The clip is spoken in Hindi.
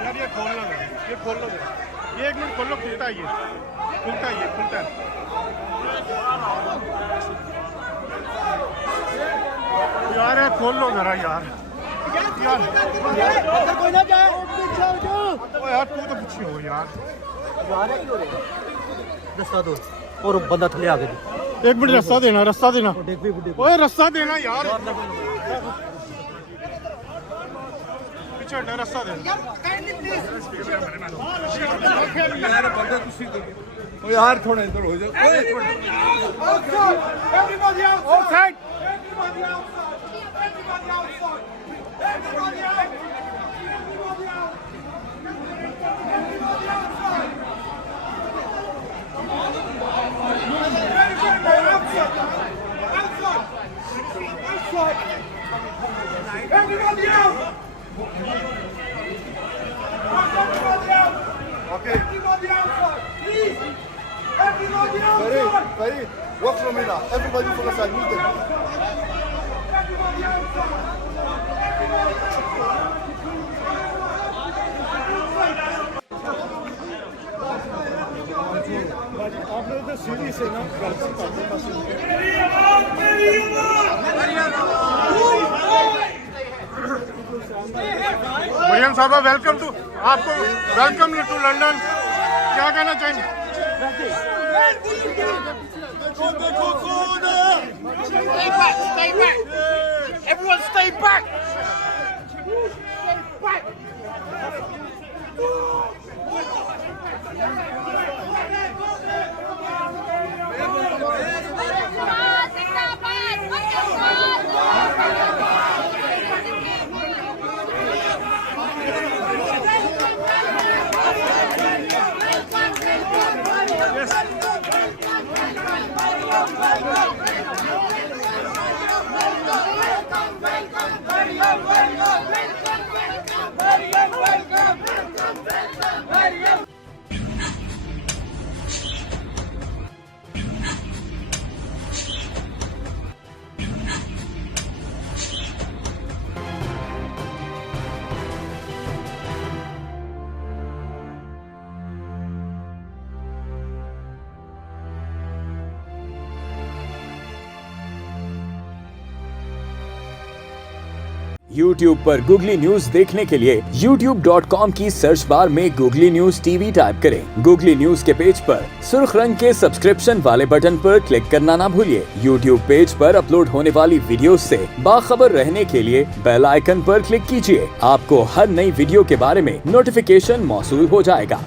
यार ये खोल लो, ये खोल लो, ये एक मिनट खोल लो, खुलता है ये, खुलता है ये, खुलता है यार, ये खोल लो जरा यार, यार अंदर कोई ना जाए। ओ यार तू तो पीछे हो यार, रास्ता दो और बंदा थले आ गया। एक मिनट रास्ता देना, रास्ता देना, ओए रास्ता देना यार, पीछे हटना, रास्ता देना यार, थोड़ा इधर हो जाओ। Everybody outside. Everybody out! Okay. Everybody outside! Please! Everybody outside! Farid, walk from here now. Everybody from the side, meet them. Everybody outside! आप लोग तो सीढ़ी से ना मरियम साहबा, वेलकम टू, आपको वेलकम टू लंदन, क्या कहना चाहेंगे? Stay back, stay back. Everyone stay back. Stay back. YouTube पर गूगली न्यूज देखने के लिए youtube.com की सर्च बार में गूगली न्यूज टीवी टाइप करें। गूगली न्यूज के पेज पर सुर्ख रंग के सब्सक्रिप्शन वाले बटन पर क्लिक करना ना भूलिए। YouTube पेज पर अपलोड होने वाली वीडियोस से बाखबर रहने के लिए बेल आइकन पर क्लिक कीजिए। आपको हर नई वीडियो के बारे में नोटिफिकेशन मौसूल हो जाएगा।